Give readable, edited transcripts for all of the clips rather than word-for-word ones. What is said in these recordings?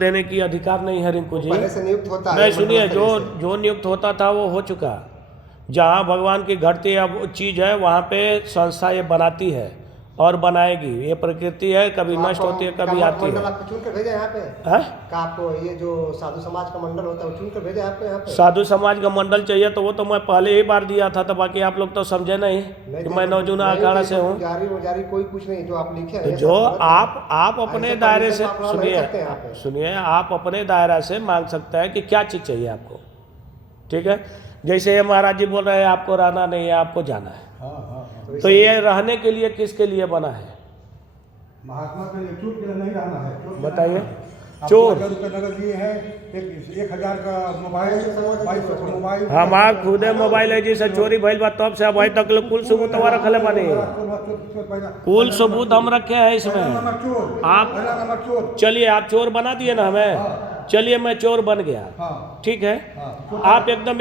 देने की अधिकार नहीं है रिंकू जी। पहले से नियुक्त होता है। नहीं सुनिए, जो नियुक्त होता था वो हो चुका। जहाँ भगवान की घटती अब चीज़ है वहाँ पे संस्था ये बनाती है और बनाएगी। ये प्रकृति है, कभी नष्ट होती है, कभी आती है। मंडल आपको चुन कर भेजा यहाँ पे हैं? का आपको ये जो साधु समाज का मंडल होता है वो चुन कर भेजा आपको यहाँ पे? साधु समाज का मंडल चाहिए तो वो तो मैं पहले ही बार दिया था, तो बाकी आप लोग तो समझे नहीं कि मैं नौजूना अखाड़ा से हूँ। जारी कोई कुछ नहीं, जो आप लिखे तो हैं जो आप अपने दायरे से सुनिए सुनिए, आप अपने दायरा से मांग सकते हैं कि क्या चीज़ चाहिए आपको। ठीक है, जैसे ये महाराज जी बोल रहे हैं आपको रहना नहीं है, आपको जाना है। तो ये रहने के लिए किसके लिए बना है? महात्मा के लिए, चोर के लिए नहीं रहना है। बताइए। चोर 2000 रुपये नगद दिए हैं, 1000 का मोबाइल, 2200 का मोबाइल। हमार खुदे मोबाइल है जिसे चोरी भइल बा तब से अभी तक कुल सबूत रखले बानी। कुल सबूत हम रखे हैं इसमें। आप चलिए, आप चोर बना दिए ना हमें। चलिए, मैं चोर बन गया, ठीक है। आप एकदम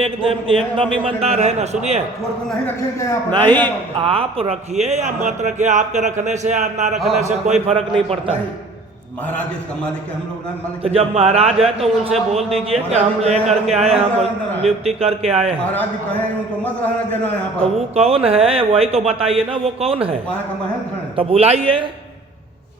ईमानदार है ना। सुनिए, नहीं रखेंगे आप, नहीं आप रखिए या मत रखिए, आपके रखने से या ना रखने से कोई फर्क नहीं पड़ता है। महाराज इसका मालिक है, हम लोग ना मालिक। तो जब महाराज है तो उनसे बोल दीजिए कि हम ले करके आए, हम नियुक्ति करके आए हैं। महाराज जी कहे उनको मत रहना देना यहाँ पर। तो वो कौन है वही तो बताइए ना, वो कौन है? वहाँ का महंत है। तो बुलाइए,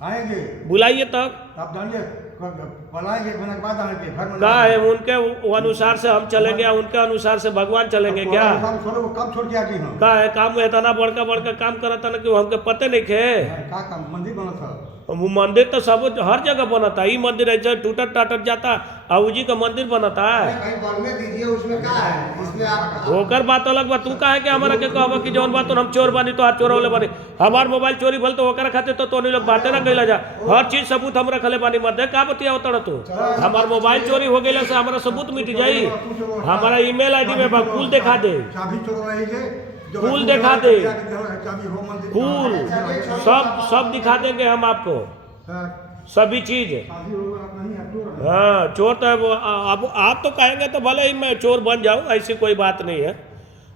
आएंगे, बुलाइए तब। आप जानिए बुलाएंगे, के बाद आएंगे घर में। क्या है उनके वो अनुसार से हम चलेंगे, उनके अनुसार से भगवान चलेंगे क्या? कब छोड़ के आ गई हम? क्या है काम इतना बड़का बड़का काम करता ना कि हमके पते नहीं खे। का काम मंदिर बना था? वो मंदिर तो सब हर जगह बनता है। ये मंदिर ऐसे टूटत टाटत जाता, आऊ जी का मंदिर बनता है। बनने दीजिए, उसमें क्या है? इसमें आप होकर बात अलग बात। तू कहा है कि हमारा के कहब कि जौन बात हम चोर बनी तो हाथ चोर वाले बनी। हमार मोबाइल चोरी भल तो होकर खाते तो नहीं लोग बातें ना कैला जा। हर चीज सबूत हम रखले बानी। मध्य का बतिया होता तू? हमार मोबाइल चोरी हो गए से हमारा सबूत मिट जाई। हमारा ईमेल आईडी में कुल दिखा दे, फूल दिखा दे, फूल सब दिखा देंगे हम आपको, सभी चीज। हाँ, चोर तो अब आप तो कहेंगे तो भले ही मैं चोर बन जाऊं, ऐसी कोई बात नहीं है।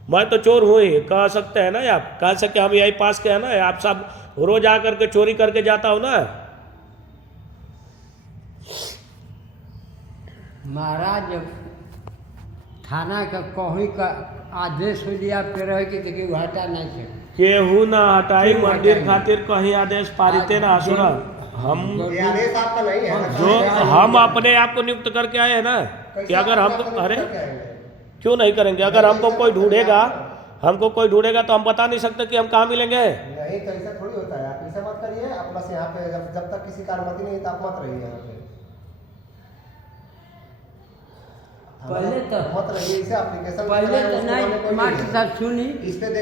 मैं तो चोर हूँ ही, कह सकते हैं ना आप। कह सकते हम यही पास के हैं ना, आप सब रोज आकर के चोरी करके जाता हो ना। महाराज जब थाना का कहीं का आदेश हो दिया आपके रहे कि देखिए हटा नहीं है, केहू ना हटाई। मंदिर खातिर कहीं आदेश पारिते ना सुना। हम ये आदेश आपका नहीं है ना? जो हम अपने आप को नियुक्त करके आए हैं ना कि अगर हमको, अरे क्यों नहीं करेंगे? अगर हमको कोई ढूंढेगा तो हम बता नहीं सकते कि हम कहाँ मिलेंगे। नहीं, तो ऐसा थोड़ी होता है। आप ऐसा मत करिए। आप बस यहाँ पे जब तक किसी का अनुमति नहीं है तो आप मत रहिए यहाँ पे। पहले तो मत रहिए। इसे एप्लीकेशन पहले तो नहीं, मास्टर साहब सुनी इस पे